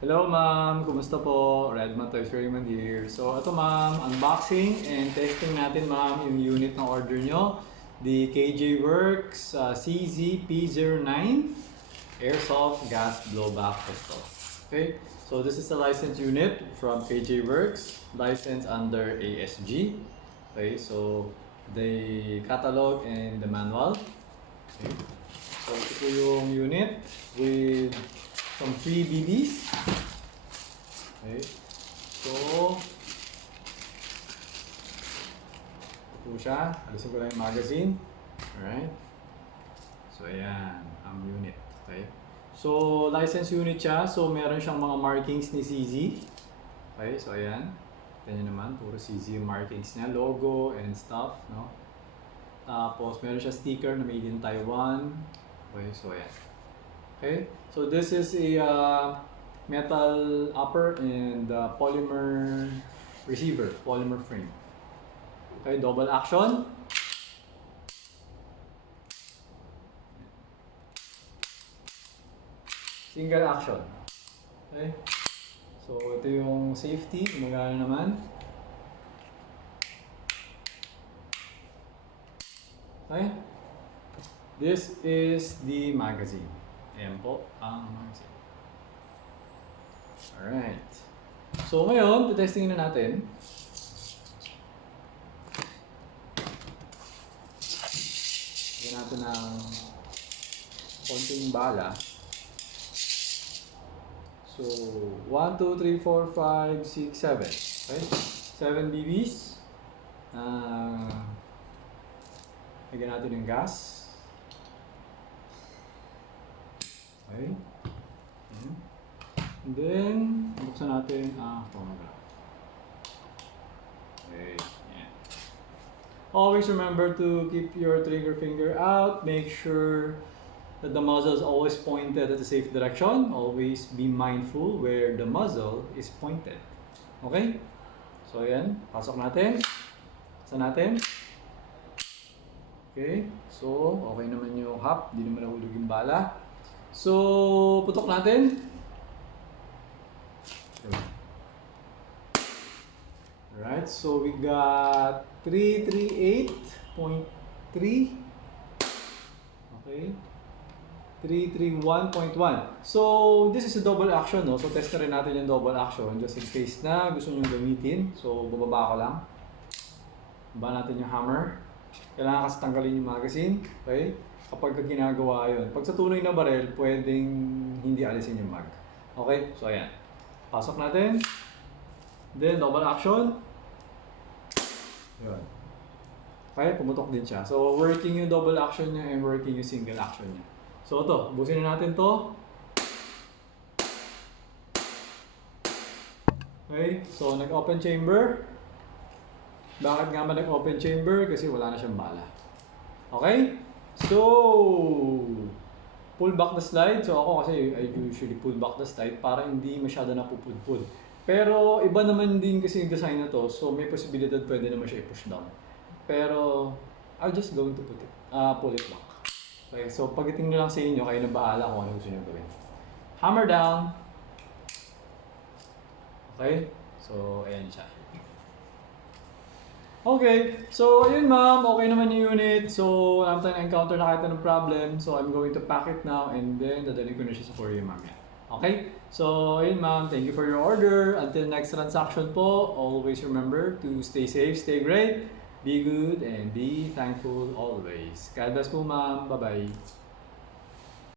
Hello ma'am, kumusta po? Redman Toys Raymond here. So ito ma'am, unboxing and testing natin ma'am yung unit ng order nyo. The KJ Works CZ P09 Airsoft Gas Blowback Pistol. Okay, so this is a licensed unit from KJ Works, licensed under ASG. Okay, so the catalog and the manual. Okay. So ito po yung unit with some free BBs. Okay. So, ito po siya. Alisin ko lang yung magazine. Alright. So, ayan. Ang unit. Okay. So, license unit siya. So, meron siyang mga markings ni CZ. Okay. So, ayan. Tignan nyo naman. Puro CZ yung markings niya. Logo and stuff. No? Tapos, meron siya sticker na made in Taiwan. Okay. So, ayan. Okay, so this is a metal upper and polymer receiver, polymer frame. Okay, double action. Single action. Okay, so ito yung safety, gumagana naman. Okay, this is the magazine. Ayan po ang magazine. Alright. So ngayon, testingin na natin. Lagyan natin ng konting bala. So, 1, 2, 3, 4, 5, 6, 7. Okay? 7 BBs. Lagyan natin yung gas. Okay. And then, buksan natin ang phonograph. Okay. Yeah. Always remember to keep your trigger finger out. Make sure that the muzzle is always pointed at the safe direction. Always be mindful where the muzzle is pointed. Okay? So, ayan. Pasok natin. Buksan natin. Okay. So, okay naman yung hap. Di naman nahulog yung bala. So, putok natin. Alright, so we got 338.3. Okay. 331.1. So, this is a double action, no? So, test na rin natin yung double action just in case na gusto nyo gamitin. So, bababa ko lang. Baba natin yung hammer. Kailangan kasi tanggalin yung magazine. Okay? Kapag ginagawa yun. Pag sa tunay na barel, pwedeng hindi alisin yung mag. Okay? So, ayan. Pasok natin. Then, double action. Yun. Okay? Pumutok din siya. So, working yung double action niya and working yung single action niya. So, ito. Busin na natin to. Okay? So, nag-open chamber. Bakit nga ba nag-open chamber? Kasi wala na siyang bala. Okay? So, pull back the slide. So ako kasi I usually pull back the slide para hindi masyado napupudpud. Pero iba naman din kasi yung design na to. So may posibilidad pwede naman siya i-push down. Pero I'll just going to pull it back. Okay, so pagdating nyo lang sa inyo, kayo na bahala kung ano gusto nyo gawin. Hammer down. Okay, so ayan siya. Okay, so ayun ma'am, okay naman yung unit. So, wala tayong encounter na kahit anong problem. So, I'm going to pack it now and then dadalhin ko na siya sa courier mamaya. Okay? So, ayun ma'am, thank you for your order. Until next transaction po, always remember to stay safe, stay great, be good, and be thankful always. God bless po ma'am. Bye-bye.